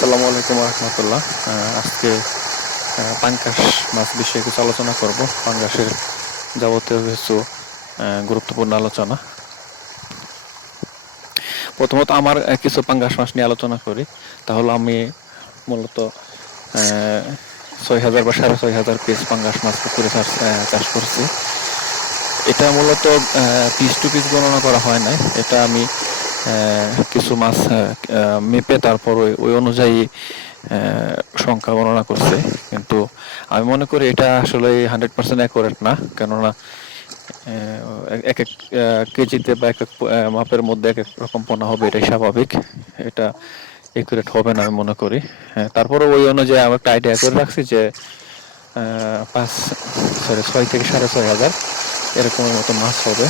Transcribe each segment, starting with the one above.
আসসালামু আলাইকুম রহমতুল্লাহ। আজকে পাঙ্গাস মাছ বিষয়ে কিছু আলোচনা করব। পাঙ্গাসের যাবতীয় কিছু গুরুত্বপূর্ণ আলোচনা। প্রথমত আমার কিছু পাঙ্গাস মাছ নিয়ে আলোচনা করি। তাহলে আমি মূলত 6,000 বা 6,500 পিস পাঙ্গাস মাছ পুকুরে চাষ করছি। এটা মূলত পিস টু পিস গণনা করা হয় নাই। এটা আমি কিছু মাছ মেপে তারপর ওই অনুযায়ী সংখ্যা গণনা করছে। কিন্তু আমি মনে করি এটা আসলে 100% অ্যাকুরেট না, কেননা এক এক কেজিতে বা এক এক মাপের মধ্যে এক এক রকম পোনা হবে, এটাই স্বাভাবিক। এটা একুরেট হবে না আমি মনে করি। তারপরে ওই অনুযায়ী আমি একটা আইডিয়া করে রাখছি যে 6 থেকে 6,500 এরকমের মতো মাছ হবে।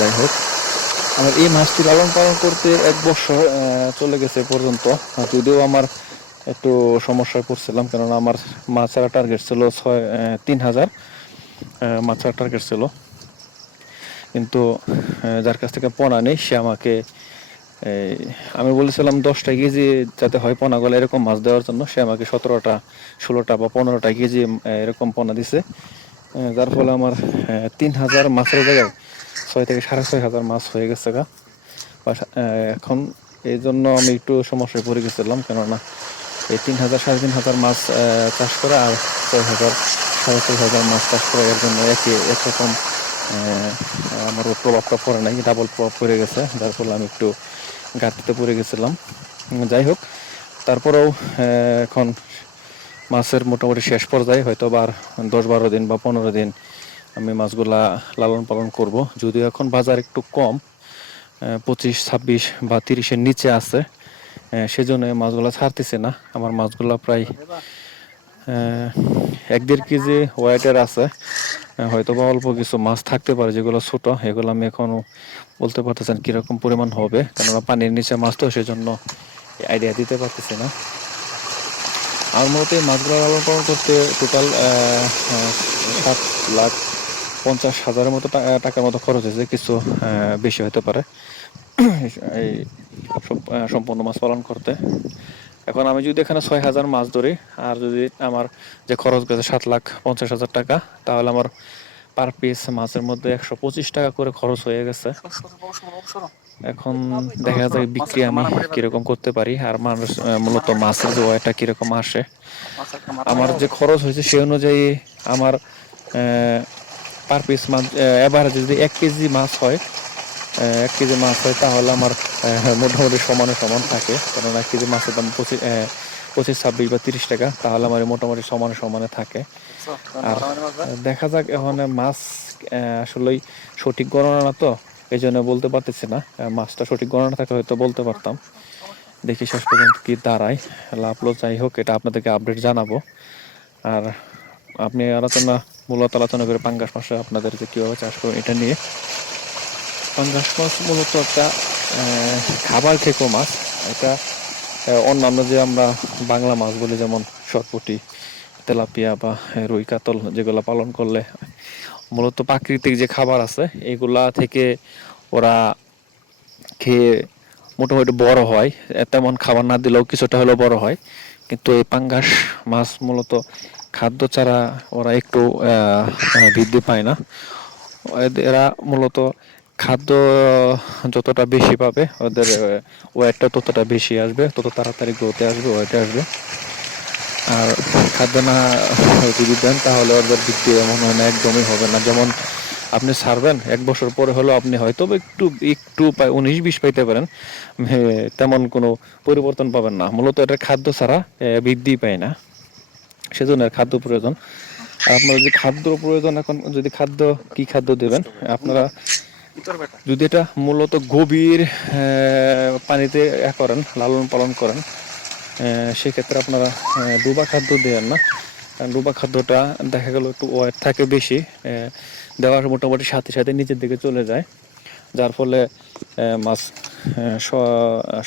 যাই হোক, আমার এই মাছটি লালন পালন করতে 1 বছর চলে গেছে পর্যন্ত। যদিও আমার একটু সমস্যায় পড়ছিলাম, কেননা আমার মাছ ছাড়া টার্গেট ছিল 3,000 মাছ ছাড়া টার্গেট ছিল। কিন্তু যার কাছ থেকে পোনা নেই সে আমাকে আমি বলেছিলাম 10টা কেজি যাতে হয় পোনাগুলো এরকম মাছ দেওয়ার জন্য, সে আমাকে 17টা 16টা বা 15টা কেজি এরকম পোনা দিছে। যার ফলে আমার 3,000 মাছের জায়গায় 6 থেকে 6,500 মাছ হয়ে গেছে গা। এখন এই জন্য আমি একটু সমস্যায় পড়ে গেছিলাম, কেননা এই 3,000 3,500 মাছ চাষ করা আর 6,000 6,500 মাছ চাষ করা এর জন্য একরকম আমার প্রভাবটা পড়ে নাই, ডাবল প্রভাব পড়ে গেছে। যার ফলে আমি একটু ঘাটতিতে পড়ে গেছিলাম। যাই হোক, তারপরেও এখন মাছের মোটামুটি শেষ পর্যায়ে, হয়তো বা 10-12 দিন বা 15 দিন আমি মাছগুলা লালন পালন করব। যদিও এখন বাজার একটু কম, 25, 26 বা 30-এর নিচে আছে, সেজন্য মাছগুলা ছাড়তেছে না। আমার মাছগুলা প্রায় 1-1.5 কেজি ওয়েটের আছে। হয়তো বা অল্প কিছু মাছ থাকতে পারে যেগুলো ছোট, এগুলো আমি এখনো বলতে পারতেছেন কিরকম পরিমাণ হবে, কেননা পানির নিচে মাছ তো, সেজন্য আইডিয়া দিতে পারতেছি না। আমার মতে মাছগুলো লালন পালন করতে টোটাল 7,50,000 মতো টাকার মতো খরচ হয়েছে, কিছু বেশি হতে পারে এই সম্পূর্ণ মাছ পালন করতে। এখন আমি যদি এখানে 6,000 মাছ ধরি, আর যদি আমার যে খরচ গেছে 7,50,000 টাকা, তাহলে আমার পার পিস মাছের মধ্যে 125 টাকা করে খরচ হয়ে গেছে। এখন দেখা যায় বিক্রি আমি কিরকম করতে পারি, আর মানুষ মূলত মাছের যে ওয়েটটা কিরকম আসে, আমার যে খরচ হয়েছে সেই অনুযায়ী আমার পার পিস মাছ এভারেজ যদি 1 কেজি মাছ হয়, 1 কেজি মাছ হয়, তাহলে আমার মোটামুটি সমানে সমান থাকে। কারণ 1 কেজি মাছের দাম 25, 26 বা 30 টাকা, তাহলে আমার মোটামুটি সমানে সমানে থাকে। আর দেখা যাক, এখন মাছ আসলেই সঠিক গণনা না তো, এই জন্য বলতে পারতেছি না। মাছটা সঠিক গণনা থাকলে হয়তো বলতে পারতাম। দেখি শেষ পর্যন্ত কি দাঁড়ায়, লাভ লস যাই হোক, এটা আপনাদেরকে আপডেট জানাবো। আর আপনি মূলত আলোচনা করে পাঙ্গাস মাছে আপনাদের যে কিভাবে চাষ করবেন এটা নিয়ে। পাঙ্গাস মাছ মূলত একটা খাবার খেকো মাছ। এটা অন্যান্য যে আমরা বাংলা মাছ বলি, যেমন সরপুঁটি, তেলাপিয়া বা রুই কাতল, যেগুলো পালন করলে মূলত প্রাকৃতিক যে খাবার আছে এগুলা থেকে ওরা খেয়ে মোটামুটি বড় হয়। তেমন খাবার না দিলেও কিছুটা হলেও বড় হয়। কিন্তু এই পাঙ্গাস মাছ মূলত খাদ্য ছাড়া ওরা একটু বৃদ্ধি পায় না। এরা মূলত খাদ্য যতটা বেশি পাবে, ওদের ওয়েটটা ততটা বেশি আসবে, তত তাড়াতাড়ি গ্রোথে আসবে, ওয়েটে আসবে। আর খাদ্য না যদি দেন, তাহলে ওদের বৃদ্ধি এমন হয় না, একদমই হবে না। যেমন আপনি ছাড়বেন 1 বছর পরে হলেও আপনি হয়তো একটু একটু 19-20 পাইতে পারেন, তেমন কোনো পরিবর্তন পাবেন না। মূলত এটা খাদ্য ছাড়া বৃদ্ধি পায় না, সেজন্য এর খাদ্য প্রয়োজন। আর আপনার যদি খাদ্য প্রয়োজন, এখন যদি কি খাদ্য দেবেন আপনারা, যদি এটা মূলত গভীর পানিতে করেন, লালন পালন করেন, সেক্ষেত্রে আপনারা ডুবা খাদ্য দেন না। কারণ ডুবা খাদ্যটা দেখা গেল একটু ওয়েট থাকে বেশি, দেওয়ার মোটামুটি সাথে সাথে নিচের দিকে চলে যায়, যার ফলে মাছ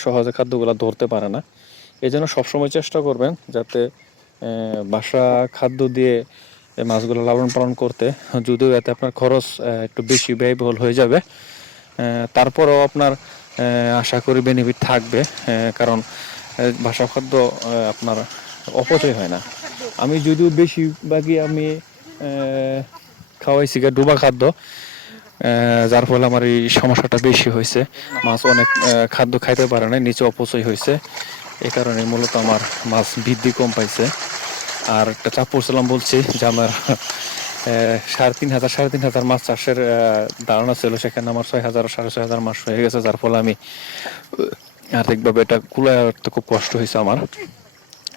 সহজে খাদ্যগুলো ধরতে পারে না। এই জন্য সবসময় চেষ্টা করবেন যাতে বাসা খাদ্য দিয়ে এই মাছগুলো লালন পালন করতে। যদিও এতে আপনার খরচ একটু বেশি ব্যয়বহুল হয়ে যাবে, তারপরেও আপনার আশা করি বেনিফিট থাকবে। কারণ বাসা খাদ্য আপনার অপচয় হয় না। আমি যদিও বেশিরভাগই আমি খাওয়াইছি ডোবা খাদ্য, যার ফলে আমার এই সমস্যাটা বেশি হয়েছে। মাছ অনেক খাদ্য খাইতে পারে না, নিচে অপচয় হয়েছে। এই কারণে মূলত আমার মাছ বৃদ্ধি কম পাইছে। আর একটা চাপ পড়ছিলাম বলছি যে আমার 3,500 মাছ চাষের ধারণা ছিল, সেখানে আমার 6,000 6,500 মাছ হয়ে গেছে, যার ফলে আমি আর্থিকভাবে এটা কুলায় উঠতে খুব কষ্ট হয়েছে আমার।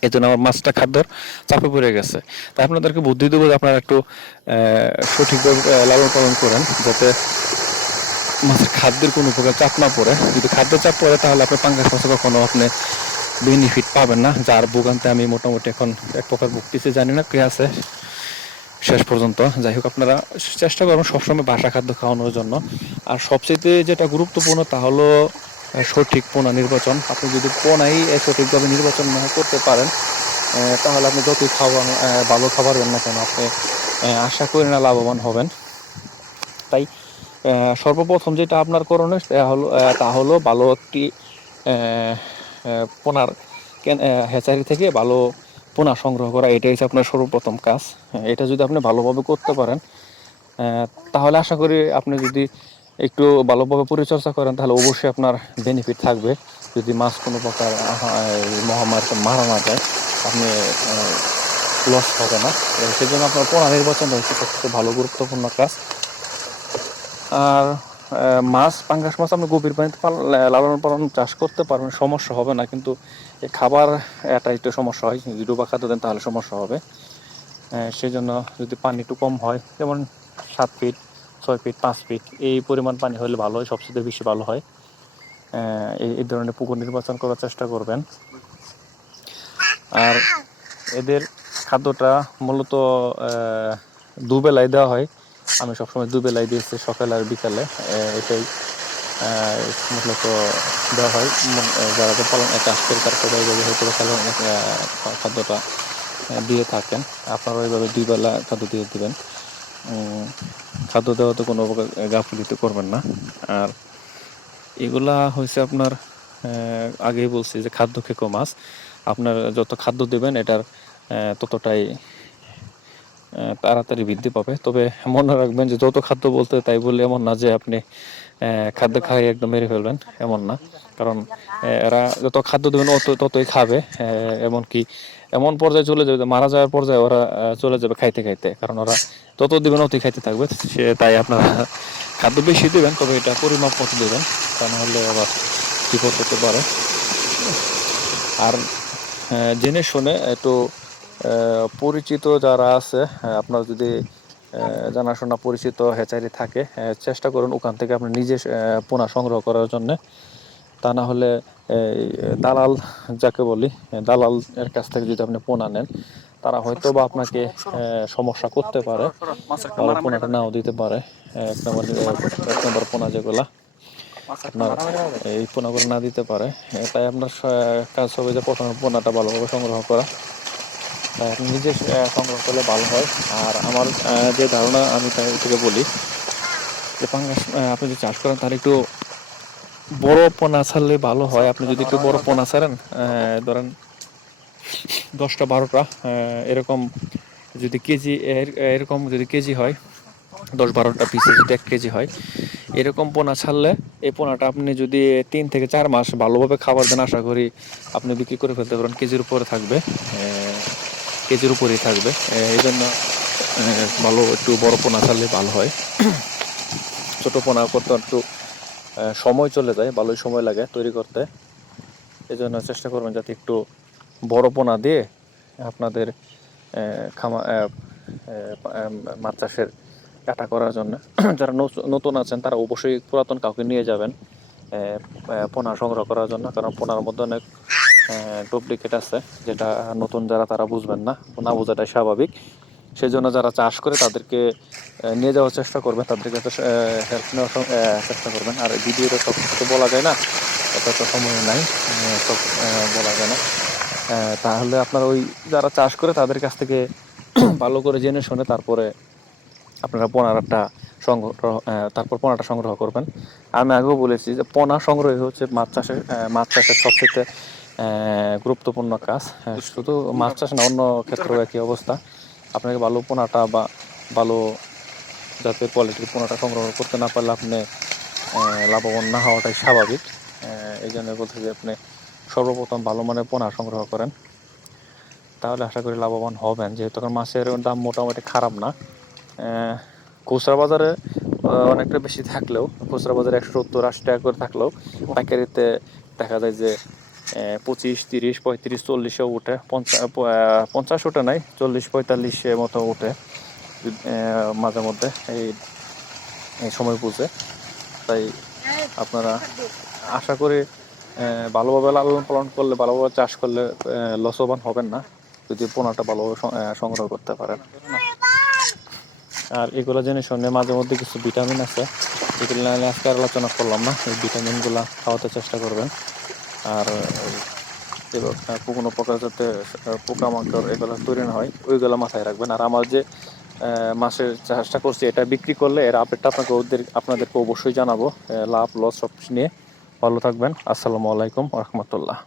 এই জন্য আমার মাছটা খাদ্যর চাপে পড়ে গেছে। তাই আপনাদেরকে বুদ্ধি দেবো যে আপনারা একটু সঠিকভাবে লালন পালন করেন, যাতে মাছের খাদ্যের কোনো প্রকার চাপ না পড়ে। যদি খাদ্যের চাপ পড়ে তাহলে আপনি পাঙ্গাস মাছে কখনো আপনি বেনিফিট পাবেন না, যার ভোগান্তে আমি মোটামুটি এখন এক প্রকার ভুগতেছি। জানি না কে আছে শেষ পর্যন্ত। যাই হোক, আপনারা চেষ্টা করুন সবসময় বাসা খাদ্য খাওয়ানোর জন্য। আর সবচেয়ে যেটা গুরুত্বপূর্ণ তা হলো সঠিক পোনা নির্বাচন। আপনি যদি পোনাই সঠিকভাবে নির্বাচন না করতে পারেন, তাহলে আপনি যতই খাওয়ানো ভালো খাবার দেন না কেন, আপনি আশা করি না লাভবান হবেন। তাই সর্বপ্রথম যেটা আপনার করণীয় তা হলো ভালো একটি পোনার হ্যাচারি থেকে ভালো পোনা সংগ্রহ করা। এটাই হচ্ছে আপনার সর্বপ্রথম কাজ। এটা যদি আপনি ভালোভাবে করতে পারেন, তাহলে আশা করি আপনি যদি একটু ভালোভাবে পরিচর্যা করেন তাহলে অবশ্যই আপনার বেনিফিট থাকবে। যদি মাছ কোনো প্রকার মহামারীতে মারা না যায়, আপনি লস হবে না। সেজন্য আপনার পোনা নির্বাচনটা হচ্ছে সবচেয়ে ভালো গুরুত্বপূর্ণ কাজ। আর মাছ, পাঙ্গাস মাছ আপনি গভীর পানিতে লালন পালন চাষ করতে পারবেন, সমস্যা হবে না। কিন্তু এই খাবার এটা একটু সমস্যা হয়, যদি ডোবা খাদ্য দেন তাহলে সমস্যা হবে। সেই জন্য যদি পানি একটু কম হয়, যেমন 7 ফিট 6 ফিট 5 ফিট এই পরিমাণ পানি হলে ভালো হয়, সবচেয়ে বেশি ভালো হয়। এই ধরনের পুকুর নির্বাচন করার চেষ্টা করবেন। আর এদের খাদ্যটা মূলত দুবেলায় দেওয়া হয়। আমি সবসময় দুবেলায় দিয়েছি, সকালে আর বিকালে। এটাই মূলত দেওয়া হয়। যারা পালন চাষ করে তার সবাই হয়তো খাদ্যটা দিয়ে থাকেন। আপনারা ওইভাবে 2 বেলা খাদ্য দিয়ে দিবেন। খাদ্য দেওয়াতে কোনো প্রকার গাফিলতি করবেন না। আর এগুলা হয়েছে আপনার আগেই বলছি যে খাদ্য খেকো মাছ। আপনার যত খাদ্য দেবেন এটার ততটাই তাড়াতাড়ি বৃদ্ধি পাবে। তবে মনে রাখবেন যে যত খাদ্য বলতে তাই বলে এমন না যে আপনি খাদ্য খাই একদম মেরে ফেলবেন, এমন না। কারণ এরা যত খাদ্য দেবেন ততই খাবে। এমনকি এমন পর্যায়ে চলে যাবে, মারা যাওয়ার পর্যায়ে ওরা চলে যাবে খাইতে খাইতে। কারণ ওরা যত দিবেন অতই খাইতে থাকবে। তাই আপনারা খাদ্য বেশি দেবেন, তবে এটা পরিমাপ মতো দেবেন, তা না হলে আবার বিপদ হতে পারে। আর জেনে শুনে একটু পরিচিত যারা আছে, আপনার যদি জানাশোনা পরিচিত হ্যাচারি থাকে, চেষ্টা করুন ওখান থেকে আপনি নিজে পোনা সংগ্রহ করার জন্য। তা না হলে দালাল যাকে বলি, দালাল এর কাছ থেকে যদি আপনি পোনা নেন, তারা হয়তো বা আপনাকে সমস্যা করতে পারে, ভালো পোনাটা নাও দিতে পারে। এক নম্বর পোনা যেগুলা আপনার এই পোনাগুলো না দিতে পারে। তাই আপনার কাজ হবে যে প্রথমে পোনাটা ভালোভাবে সংগ্রহ করা। তাই আপনি নিজে সংগ্রহ করলে ভালো হয়। আর আমার যে ধারণা আমি তাই থেকে বলি যে পাঙ্গাস আপনি যদি চাষ করেন তাহলে একটু বড় পোনা ছাড়লে ভালো হয়। আপনি যদি একটু বড় পোনা ছাড়েন, ধরেন 10টা 12টা এরকম যদি কেজি এরকম যদি কেজি হয়, 10-12টা পিসে যদি 1 কেজি হয়, এরকম পোনা ছাড়লে এই পোনাটা আপনি যদি 3 থেকে 4 মাস ভালোভাবে খাবার দেন, আশা করি আপনি বিক্রি করে ফেলতে পারেন। কেজির উপরে থাকবে, কেজির উপরেই থাকবে। এই জন্য ভালো একটু বড় পোনা ছাড়লে ভালো হয়। ছোট পোনা করতে একটু সময় চলে যায়, ভালোই সময় লাগে তৈরি করতে। এই জন্য চেষ্টা করবেন যাতে একটু বড় পোনা দিয়ে আপনাদের মাছ চাষের কাটা করার জন্য। যারা নতুন আছেন তারা অবশ্যই পুরাতন কাউকে নিয়ে যাবেন পোনা সংগ্রহ করার জন্য, কারণ পোনার মধ্যে অনেক ডুপ্লিকেট আছে, যেটা নতুন যারা তারা বুঝবেন না, না বোঝাটাই স্বাভাবিক। সেই জন্য যারা চাষ করে তাদেরকে নিয়ে যাওয়ার চেষ্টা করবেন, তাদের কাছে হেল্প নেওয়ার চেষ্টা করবেন। আর ভিডিওটা সব কিছু তো বলা যায় না, এত তো সময় নাই, সব বলা যায় না। তাহলে আপনার ওই যারা চাষ করে তাদের কাছ থেকে ভালো করে জেনে শুনে তারপরে আপনারা পোনাটা সংগ্রহ তারপর পোনাটা সংগ্রহ করবেন। আমি আগেও বলেছি যে পোনা সংগ্রহ হচ্ছে মাছ চাষের সবচেয়ে গুরুত্বপূর্ণ কাজ। শুধু মাছ চাষ না, অন্য ক্ষেত্রেও একই অবস্থা। আপনাকে ভালো পোনাটা বা ভালো জাতের কোয়ালিটির পোনাটা সংগ্রহ করতে না পারলে আপনি লাভবান না হওয়াটাই স্বাভাবিক। এই জন্য বলছি যে আপনি সর্বপ্রথম ভালো মানের পোনা সংগ্রহ করেন, তাহলে আশা করি লাভবান হবেন। যেহেতু এখন মাছের দাম মোটামুটি খারাপ না। খুচরা বাজারে অনেকটা বেশি থাকলেও, খুচরা বাজারে 170-80 টাকা করে থাকলেও পাইকারিতে দেখা যায় যে 25, 30, 35, 40-এও উঠে, 50 ওঠে নাই, 40-45 মতো উঠে মাঝে মধ্যে এই সময় বুঝে। তাই আপনারা আশা করি ভালোভাবে লালন পালন করলে, ভালোভাবে চাষ করলে লসবান হবেন না, যদি পোনাটা ভালোভাবে সংগ্রহ করতে পারেন। আর এগুলো জিনিস নিয়ে মাঝে মধ্যে কিছু ভিটামিন আছে, এগুলো নিয়ে আজকে আলোচনা করলাম না। এই ভিটামিনগুলো খাওয়াতে চেষ্টা করবেন। আর কোনো প্রকার যাতে পোকামাকড় এগুলো তৈরি না হয়, ওইগুলো মাথায় রাখবেন। আর আমার যে মাছের চাষটা করছি, এটা বিক্রি করলে এর আপডেটটা আপনাদেরকে অবশ্যই জানাবো। লাভ লস সব নিয়ে। ভালো থাকবেন। আসসালামু আলাইকুম ওয়া রাহমাতুল্লাহ।